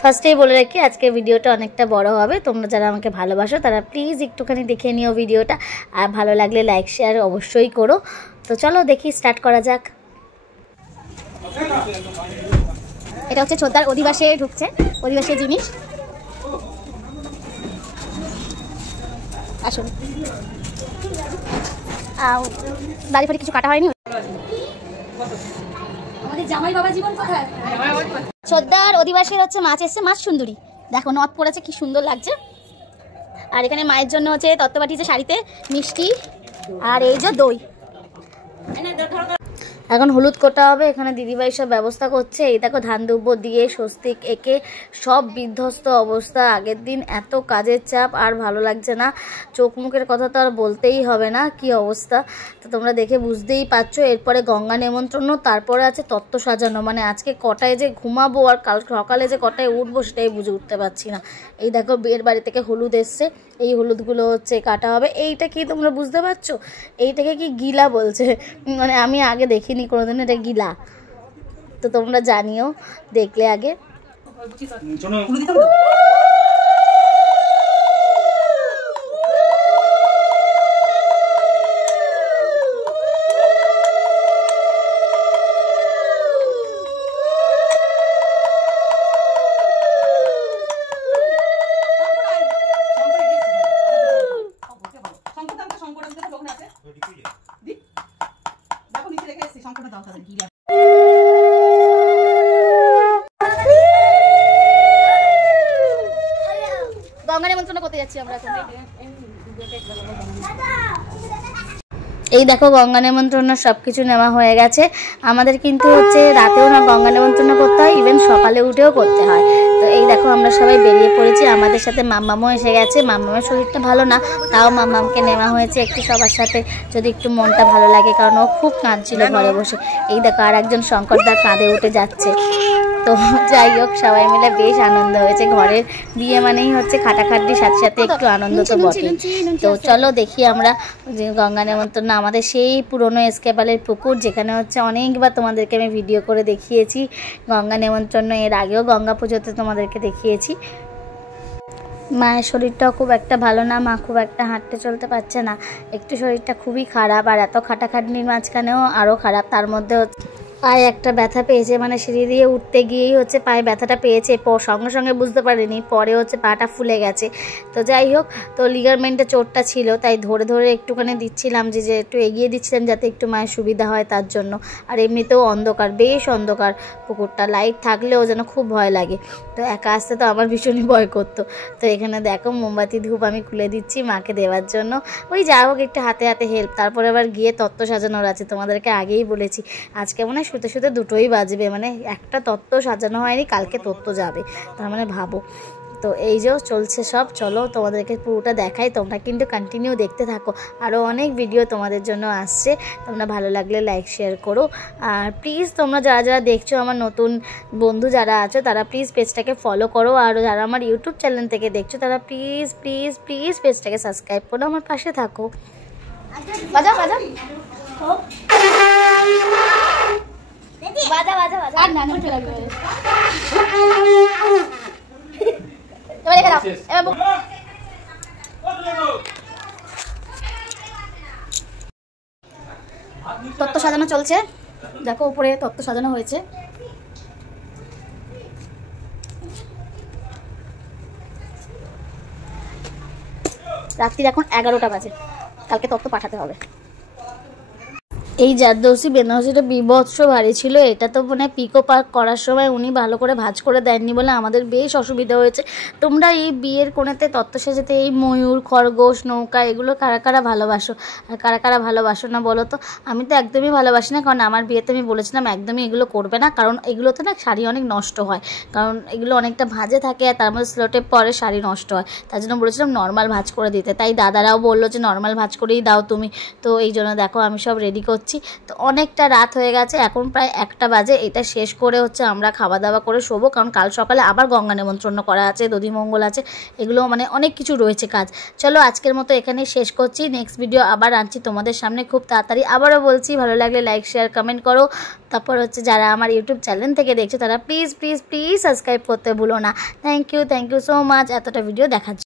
ফার্স্টেই বলে রাখি আজকে ভিডিওটা অনেকটা বড় হবে, তোমরা যারা আমাকে ভালোবাসো তারা প্লিজ একটুখানি দেখে নিও ভিডিওটা, আর ভালো লাগলে লাইক শেয়ার অবশ্যই করো। তো চলো দেখি স্টার্ট করা যাক। এটা হচ্ছে ছোটদার অধিবাসে ঢুকছে, অধিবাসের জিনিস। আসুন, দাড়ি ফাড়ি কিছু কাটা হয়নি। জামাই বাবা জীবন কোথায়? ছোটদার অধিবাসের হচ্ছে মাছ এসছে, মাছ সুন্দরী, দেখো নথ পড়েছে কি সুন্দর লাগছে। আর এখানে মায়ের জন্য হচ্ছে তত্ত্ববাটি যে শাড়িতে মিষ্টি, আর এই যে দই। এখন হলুদ কোটা হবে, এখানে দিদিভাই সব ব্যবস্থা করছে। এই দেখো ধান দুব্য দিয়ে স্বস্তিক এঁকে সব বিধ্বস্ত অবস্থা। আগের দিন এত কাজের চাপ, আর ভালো লাগছে না। চোখ মুখের কথা তো আর বলতেই হবে না, কি অবস্থা তো তোমরা দেখে বুঝতেই পারছো। এরপরে গঙ্গা নেমন্ত্রণ, তারপরে আছে তত্ত্ব সাজানো। মানে আজকে কটায় যে ঘুমাবো আর কাল সকালে যে কটায় উঠবো সেটাই বুঝে উঠতে পারছি না। এই দেখো বিয়ের বাড়ি থেকে হলুদ এসছে, এই হলুদগুলো হচ্ছে কাটা হবে। এইটা কি তোমরা বুঝতে পারছো? এইটাকে কি গিলা বলছে, মানে আমি আগে দেখিনি কোনোদিন এটা গিলা, তো তোমরা জানিও দেখলে আগে। গঙ্গা নেমন্ত্রণ করতে যাচ্ছি আমরা এখন। এই দেখো গঙ্গা নেমন্ত্রণ সবকিছু নেওয়া হয়ে গেছে। আমাদের কিন্তু হচ্ছে রাতেও না গঙ্গা নেমন্ত্রণ করতে হয়, ইভেন সকালে উঠেও করতে হয়। তো এই দেখো আমরা সবাই বেরিয়ে পড়েছি, আমাদের সাথে মাম্মামও এসে গেছে। মাম্মামের শরীরটা ভালো না, তাও মাম্মামকে নেওয়া হয়েছে একটু সবার সাথে, যদি একটু মনটা ভালো লাগে, কারণ ও খুব কাঁদছিল ঘরে বসে। এই দেখো আর একজন শঙ্করদার কাঁধে উঠে যাচ্ছে। তো যাই হোক সবাই মিলে বেশ আনন্দ হয়েছে। ঘরের বিয়ে মানেই হচ্ছে খাটাখাটনির সাথে সাথে একটু আনন্দ তো বটে। তো চলো দেখি আমরা যে গঙ্গা নেমন্ত্রণ, আমাদের সেই পুরনো এসকেপালের পুকুর, যেখানে হচ্ছে অনেকবার তোমাদেরকে আমি ভিডিও করে দেখিয়েছি গঙ্গা নেমন্ত্রণ। এর আগেও গঙ্গা পুজোতে তোমাদেরকে দেখিয়েছি। মায়ের শরীরটাও খুব একটা ভালো না, মা খুব একটা হাঁটতে চলতে পারছে না, একটু শরীরটা খুবই খারাপ। আর এত খাটাখাটনির মাঝখানেও আরও খারাপ, তার মধ্যে পায়ে একটা ব্যথা পেয়েছে, মানে সিঁড়ি দিয়ে উঠতে গিয়েই হচ্ছে পায়ে ব্যথাটা পেয়েছে। সঙ্গে সঙ্গে বুঝতে পারিনি, পরে হচ্ছে পাটা ফুলে গেছে। তো যাই হোক, তো লিগারমেন্টে চোটটা ছিল, তাই ধরে ধরে একটুখানি দিচ্ছিলাম, যে একটু এগিয়ে দিচ্ছিলাম যাতে একটু মায়ের সুবিধা হয় তার জন্য। আর এমনিতেও অন্ধকার, বেশ অন্ধকার পুকুরটা, লাইট থাকলেও যেন খুব ভয় লাগে। তো একা আসতে তো আমার ভীষণই ভয় করতো। তো এখানে দেখো মোমবাতি ধূপ আমি খুলে দিচ্ছি মাকে দেওয়ার জন্য। ওই যা হোক একটু হাতে হাতে হেল্প। তারপরে আবার গিয়ে তত্ত্ব সাজানোর আছে, তোমাদেরকে আগেই বলেছি আজকে মনে হয় শুতে শুতে দুটোই বাজবে, মানে একটা তত্ত্ব সাজানো হয়নি, কালকে তত্ত্ব যাবে, তার মানে ভাবো। তো এই যে চলছে সব, চলো তোমাদেরকে পুরোটা দেখাই, তোমরা কিন্তু কন্টিনিউ দেখতে থাকো, আরও অনেক ভিডিও তোমাদের জন্য আসছে। তোমরা ভালো লাগলে লাইক শেয়ার করো। আর প্লিজ তোমরা যারা যারা দেখছো, আমার নতুন বন্ধু যারা আছো তারা প্লিজ পেজটাকে ফলো করো। আর যারা আমার ইউটিউব চ্যানেল থেকে দেখছো তারা প্লিজ প্লিজ প্লিজ পেজটাকে সাবস্ক্রাইব করো, আমার পাশে থাকো। বাজাও বাজাও বাজা বাজা বাজা, আর না চলে যাবে। এবার রেখে দাও, এবার তত্ত্ব সাজানো চলছে। দেখো উপরে তত্ত্ব সাজানো হয়েছে। রাত্রির এখন 11টা বাজে, কালকে তত্ত্ব পাঠাতে হবে। এই জারদৌসি বেনারসিটা বিভৎস ভারী ছিল। এটা তো মানে পিকো পার্ক করার সময় উনি ভালো করে ভাঁজ করে দেননি বলে আমাদের বেশ অসুবিধা হয়েছে। তোমরা এই বিয়ের কোণেতে তত্ত্ব সাজাতে এই ময়ূর, খরগোশ, নৌকা এগুলো কারা কারা ভালোবাসো আর কারা কারা ভালোবাসো না বলো তো? আমি তো একদমই ভালোবাসি না, কারণ আমার বিয়েতে আমি বলেছিলাম একদমই এগুলো করবে না, কারণ এগুলোতে না শাড়ি অনেক নষ্ট হয়, কারণ এগুলো অনেকটা ভাঁজে থাকে আর তার মধ্যে স্লোটে পরে শাড়ি নষ্ট হয়। তার জন্য বলেছিলাম নর্মাল ভাঁজ করে দিতে, তাই দাদারাও বললো যে নর্মাল ভাঁজ করেই দাও তুমি। তো এই জন্য দেখো আমি সব রেডি করছি। করছি। তো অনেকটা রাত হয়ে গেছে, এখন প্রায় 1টা বাজে। এটা শেষ করে হচ্ছে আমরা খাওয়া দাওয়া করে শোবো, কারণ কাল সকালে আবার গঙ্গা নেমন্ত্রণ করা আছে, দধিমঙ্গল আছে, এগুলো মানে অনেক কিছু রয়েছে কাজ। চলো আজকের মতো এখানেই শেষ করছি, নেক্সট ভিডিও আবার আনছি তোমাদের সামনে খুব তাড়াতাড়ি। আবারও বলছি, ভালো লাগলে লাইক শেয়ার কমেন্ট করো। তারপর হচ্ছে যারা আমার ইউটিউব চ্যানেল থেকে দেখছো তারা প্লিজ প্লিজ প্লিজ সাবস্ক্রাইব করতে ভুলো না। থ্যাংক ইউ সো মাচ এতটা ভিডিও দেখার জন্য।